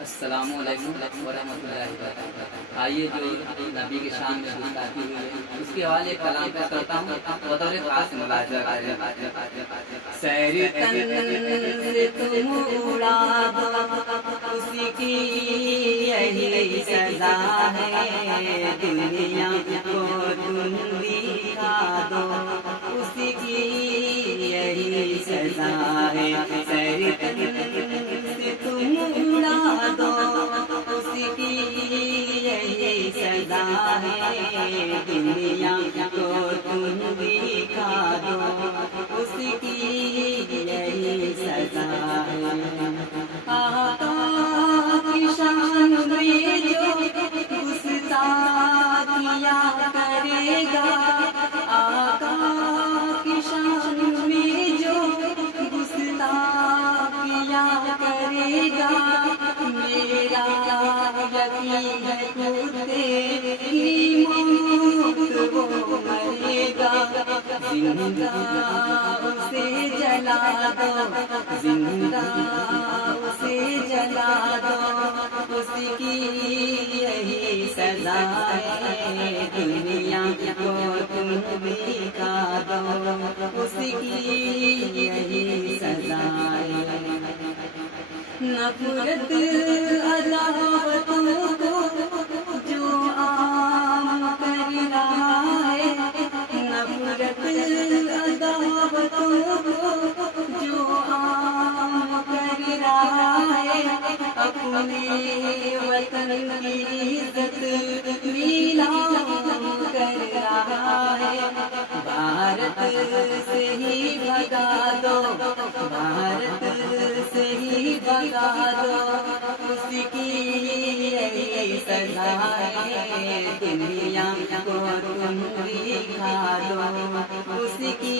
السلام علیکم ورحمۃ اللہ وبرکاتہ۔ آئیے جو نبی کی شان میں گستاخی ہوئی ہے اس کے حوالے کلام پیش کرتا ہوں، بطور خاص ملاحظہ کریں۔ سیر تن سے تم اڑا دو، اسی کی یہی سزا ہے، دنیا کو تم دکھا دو، اسی کی یہی سزا ہے۔ سیر تن سے تم اڑا دو، اسی کی یہی سزا ہے، دنیا کو تم دکھا دو، اسی کی یہی سزا ہے۔ آقا کی شان میں جو گستاخیاں کرے گا، آقا کی شان میں جو گستاخیاں کرے گا، میرا یقین ہے خود تیری موت وہ مرے گا۔ زندہ اسے جلا دو، زندہ اسے جلا دو، اس کی یہی سزا ہے، دنیا کو تم دکھا دو، اس کی یہی سزا ہے۔ نفرت عداوتوں کو جو عام کر رہا ہے، نفرت عداوتوں کو جو عام کر رہا ہے، اپنے وطن کی عزت نیلام کر رہا ہے۔ بھارت سے ہی بھگا دو، بھارت سے ہی بھگا دو، اس کی یہی سزا ہے، دنیا کو تم دکھا دو، اس کی